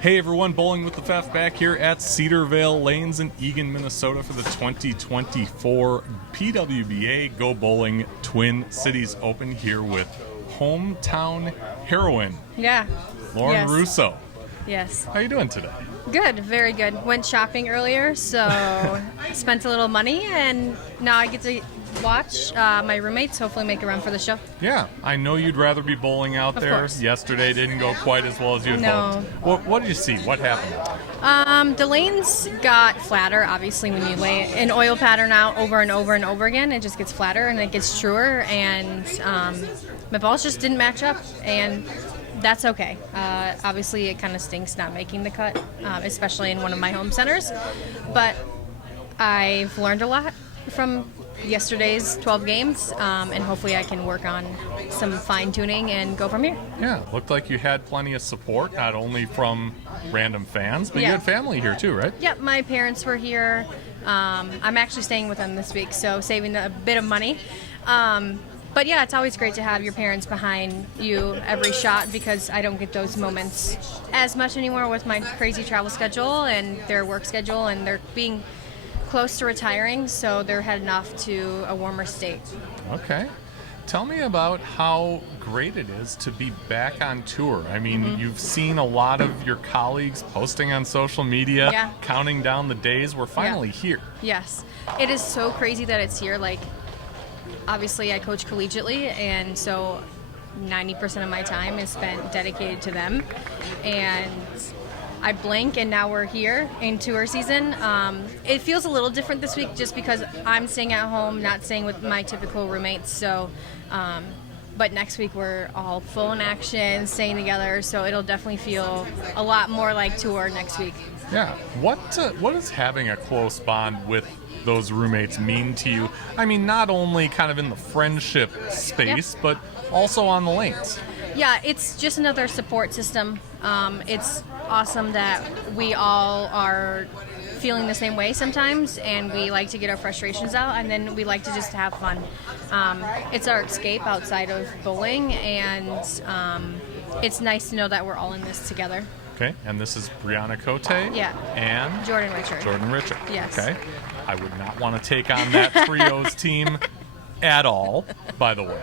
Hey everyone, Bowling with the Pfeff back here at Cedarvale Lanes in Eagan, Minnesota for the 2024 PWBA GoBowling Twin Cities Open here with hometown heroine, Lauren Yes. Russo. Yes. How you doing today? Good, very good. Went shopping earlier, so spent a little money, and now I get to watch my roommates hopefully make a run for the show. Yeah, I know you'd rather be bowling out Of there. course. Yesterday didn't go quite as well as you had No. hoped. What did you see? What happened? The lanes got flatter, obviously, when you lay an oil pattern out over and over and over again. It just gets flatter and it gets truer, and my balls just didn't match up, and that's okay. Obviously, it kind of stinks not making the cut, especially in one of my home centers, but I've learned a lot from yesterday's 12 games, and hopefully I can work on some fine-tuning and go from here. Yeah, looked like you had plenty of support, not only from random fans, but you Yeah. had family here too, right? Yep, my parents were here. I'm actually staying with them this week, so saving a bit of money. But yeah, it's always great to have your parents behind you every shot, because I don't get those moments as much anymore with my crazy travel schedule and their work schedule, and they're being close to retiring, so they're heading off to a warmer state. Okay. Tell me about how great it is to be back on tour. I mean, you've seen a lot of your colleagues posting on social media, Yeah. counting down the days. We're finally here. Yes. It is so crazy that it's here. Like, obviously I coach collegiately, and so 90% of my time is spent dedicated to them, and I blink and now we're here in tour season. It feels a little different this week just because I'm staying at home, not staying with my typical roommates. So, but next week we're all full in action, staying together. So it'll definitely feel a lot more like tour next week. Yeah. What does having a close bond with those roommates mean to you? I mean, not only kind of in the friendship space, but also on the lanes. Yeah, it's just another support system. It's awesome that we all are feeling the same way sometimes, and we like to get our frustrations out, and then we like to just have fun. It's our escape outside of bowling, and it's nice to know that we're all in this together. Okay, and this is Brianna Cote Yeah. and Jordan Richard. Jordan Richard. Yes. Okay. I would not want to take on that trios team at all, by the way.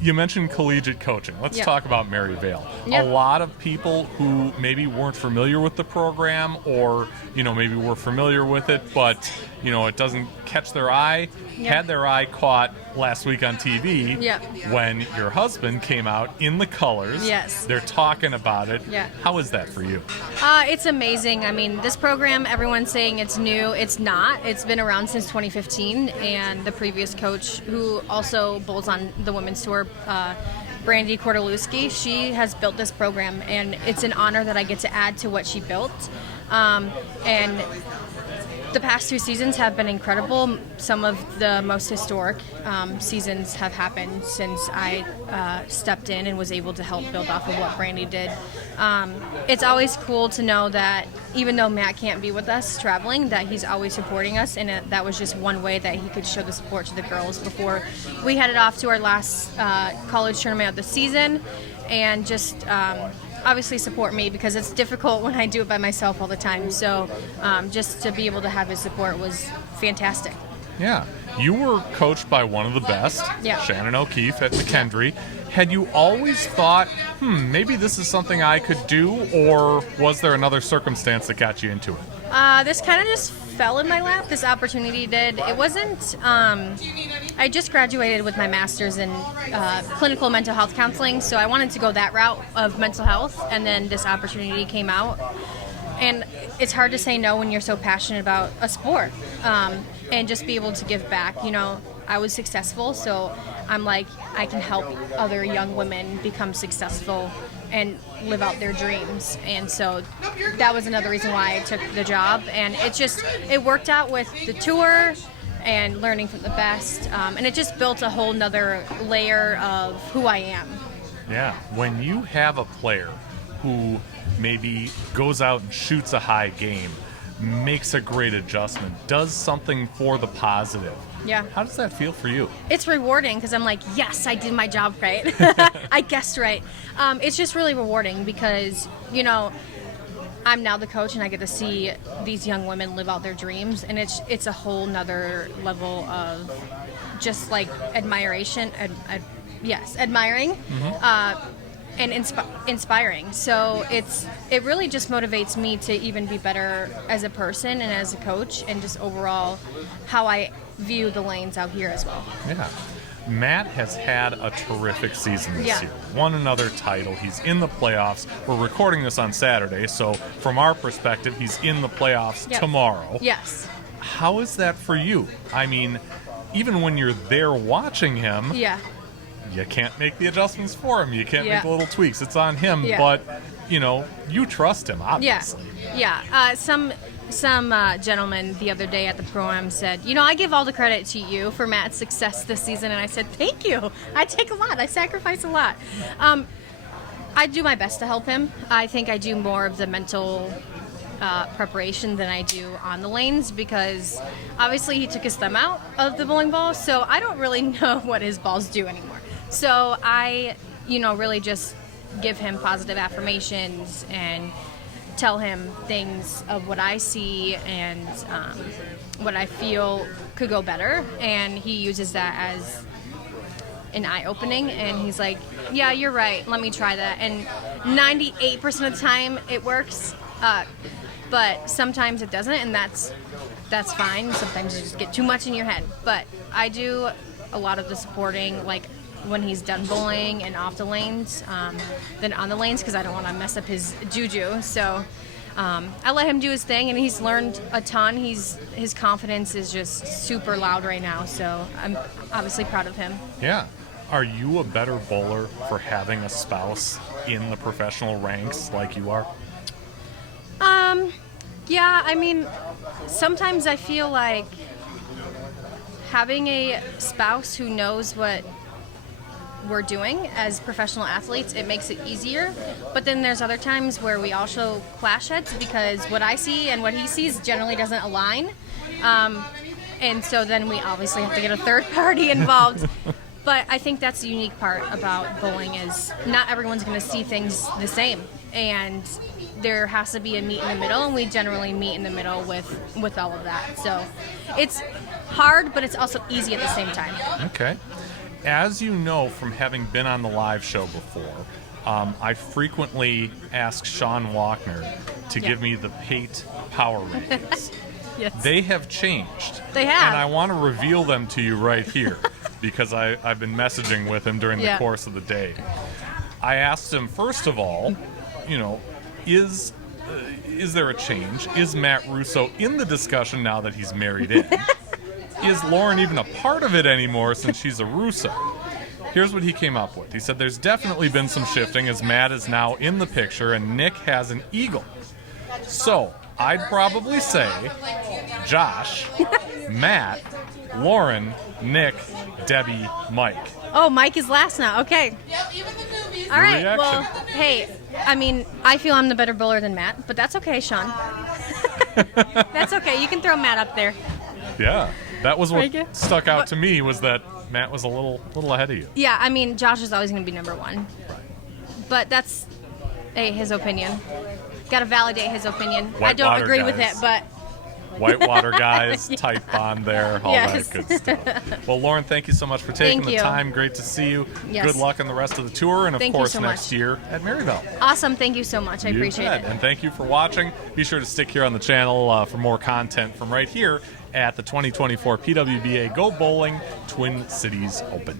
You mentioned collegiate coaching. Let's Yeah. talk about Maryville. Yeah. A lot of people who maybe weren't familiar with the program, or maybe were familiar with it, but it doesn't catch their eye, Yeah. had their eye caught last week on TV Yeah. when your husband came out in the colors. Yes. They're talking about it. Yeah. How is that for you? It's amazing. I mean, this program, everyone's saying it's new. It's not. It's been around since 2015, and the previous coach, who also bowls on the women's tour, Brandy Kordelewski, she has built this program, and it's an honor that I get to add to what she built. And the past 2 seasons have been incredible. Some of the most historic seasons have happened since I stepped in and was able to help build off of what Brandy did. It's always cool to know that even though Matt can't be with us traveling, that he's always supporting us, and that was just one way that he could show the support to the girls before we headed off to our last college tournament of the season, and just obviously support me, because it's difficult when I do it by myself all the time. So just to be able to have his support was fantastic. Yeah. You were coached by one of the best, Yeah. Shannon O'Keefe at McKendree. Had you always thought, maybe this is something I could do, or was there another circumstance that got you into it? This kind of just fell in my lap. This opportunity did. It wasn't. I just graduated with my master's in clinical mental health counseling, so I wanted to go that route of mental health, and then this opportunity came out. And it's hard to say no when you're so passionate about a sport, and just be able to give back. I was successful, so I'm like, I can help other young women become successful and live out their dreams. And so that was another reason why I took the job. And it worked out with the tour and learning from the best. And it just built a whole nother layer of who I am. Yeah. When you have a player who maybe goes out and shoots a high game, makes a great adjustment, does something for the positive. Yeah. How does that feel for you? It's rewarding because I'm like, yes, I did my job right. I guessed right. It's just really rewarding because, I'm now the coach, and I get to see these young women live out their dreams, and it's a whole nother level of just like admiration. Admiring. And inspiring. So it really just motivates me to even be better as a person and as a coach, and just overall how I view the lanes out here as well. Yeah. Matt has had a terrific season this year. Won another title. He's in the playoffs. We're recording this on Saturday, so from our perspective, he's in the playoffs tomorrow. Yes. How is that for you? I mean, even when you're there watching him, you can't make the adjustments for him. You can't make the little tweaks. It's on him, but, you trust him, obviously. Some gentleman the other day at the Pro-Am said, I give all the credit to you for Matt's success this season, and I said, thank you. I take a lot. I sacrifice a lot. I do my best to help him. I think I do more of the mental preparation than I do on the lanes, because obviously he took his thumb out of the bowling ball, so I don't really know what his balls do anymore. So I, really just give him positive affirmations and tell him things of what I see and what I feel could go better, and he uses that as an eye-opening, and he's like, yeah, you're right, let me try that. And 98% of the time it works, but sometimes it doesn't, and that's fine. Sometimes you just get too much in your head, but I do a lot of the supporting, like when he's done bowling and off the lanes, than on the lanes, because I don't want to mess up his juju. So I let him do his thing, and he's learned a ton. His confidence is just super loud right now, so I'm obviously proud of him. Yeah. Are you a better bowler for having a spouse in the professional ranks like you are? Yeah, I mean, sometimes I feel like having a spouse who knows what we're doing as professional athletes, it makes it easier. But then there's other times where we also clash heads, because what I see and what he sees generally doesn't align. And so then we obviously have to get a third party involved. But I think that's the unique part about bowling, is not everyone's going to see things the same. And there has to be a meet in the middle, and we generally meet in the middle with all of that. So it's hard, but it's also easy at the same time. Okay. As you know from having been on the live show before, I frequently ask Shawn Wochner to give me the Pate Power Rankings. Yes. They have changed. They have. And I want to reveal them to you right here, because I've been messaging with him during the course of the day. I asked him, first of all, is there a change? Is Matt Russo in the discussion now that he's married in? Is Lauren even a part of it anymore since she's a Russo? Here's what he came up with. He said there's definitely been some shifting, as Matt is now in the picture and Nick has an eagle. So I'd probably say Josh, Matt, Lauren, Nick, Debbie, Mike. Oh, Mike is last now. Okay. Yep, even the movies. All right. Well, hey, I mean, I feel I'm the better bowler than Matt, but that's okay, Shawn. That's okay. You can throw Matt up there. Yeah. That was what stuck out to me, was that Matt was a little ahead of you. Yeah, I mean, Josh is always going to be number one. But that's his opinion. Got to validate his opinion. I don't agree with it, but... Whitewater guys, tight bond there, all that good stuff. Well, Lauren, thank you so much for taking the time. Great to see you. Yes. Good luck on the rest of the tour, and of course next year at Maryville. Awesome. Thank you so much. I appreciate it. And thank you for watching. Be sure to stick here on the channel for more content from right here at the 2024 PWBA GoBowling Twin Cities Open.